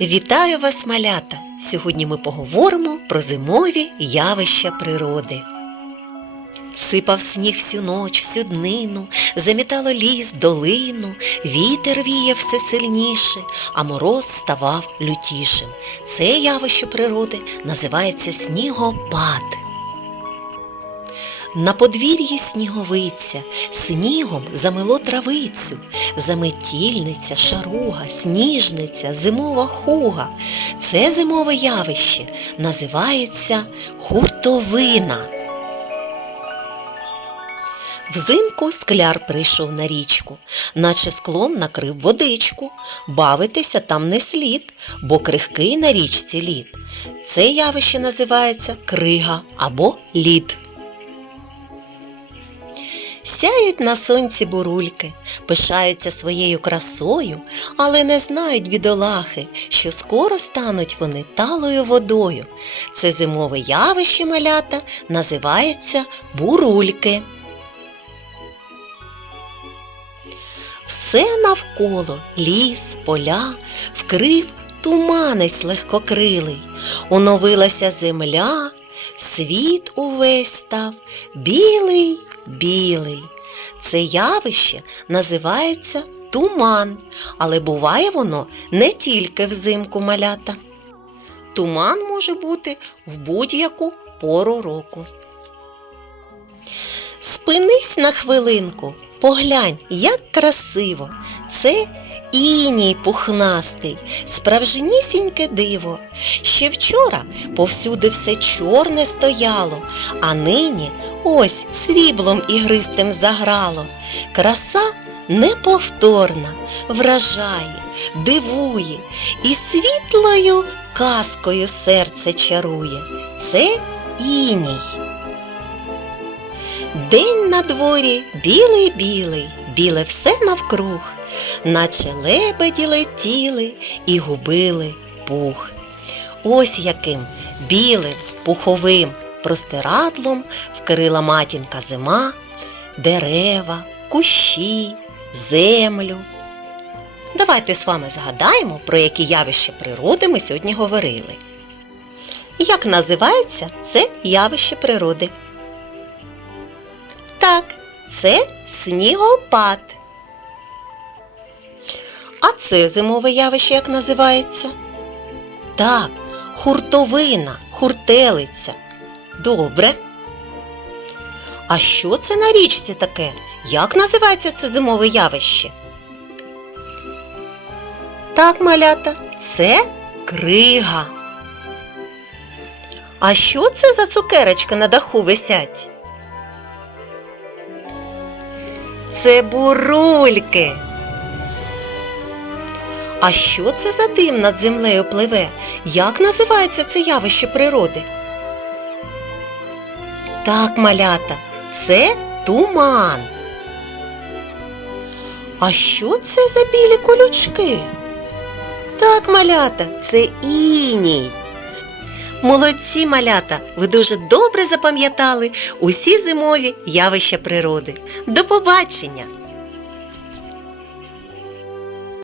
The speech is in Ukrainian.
Вітаю вас, малята! Сьогодні ми поговоримо про зимові явища природи. Сипав сніг всю ноч, всю днину, замітало ліс, долину, вітер віяв все сильніше, а мороз ставав лютішим. Це явище природи називається снігопад. На подвір'ї сніговиця, снігом замело травицю, заметільниця, шаруга, сніжниця, зимова хуга. Це зимове явище називається хуртовина. Взимку скляр прийшов на річку, наче склом накрив водичку. Бавитися там не слід, бо крихкий на річці лід. Це явище називається крига або лід. Сяють на сонці бурульки, пишаються своєю красою, але не знають бідолахи, що скоро стануть вони талою водою. Це зимове явище малята називається бурульки. Все навколо ліс, поля, вкрив туманець легкокрилий, оновилася земля, світ увесь став білий, білий. Це явище називається туман, але буває воно не тільки взимку малята. Туман може бути в будь-яку пору року. Спинись на хвилинку, поглянь, як красиво. Це іній пухнастий, справжнісіньке диво. Ще вчора повсюди все чорне стояло, а нині ось сріблом ігристим заграло. Краса неповторна, вражає, дивує і світлою казкою серце чарує. Це іній. День на дворі білий-білий, біле все навкруг, наче лебеді летіли і губили пух. Ось яким білим пуховим простирадлом вкрила матінка зима, дерева, кущі, землю. Давайте з вами згадаємо, про які явища природи ми сьогодні говорили. Як називається це явище природи? Так, це снігопад. А це зимове явище як називається? Так, хуртовина, хуртелиця. Добре. А що це на річці таке? Як називається це зимове явище? Так, малята, це крига. А що це за цукерочки на даху висять? Це бурульки. А що це за дим над землею пливе? Як називається це явище природи? Так, малята, це туман. А що це за білі колючки? Так, малята, це іній. Молодці малята! Ви дуже добре запам'ятали усі зимові явища природи. До побачення!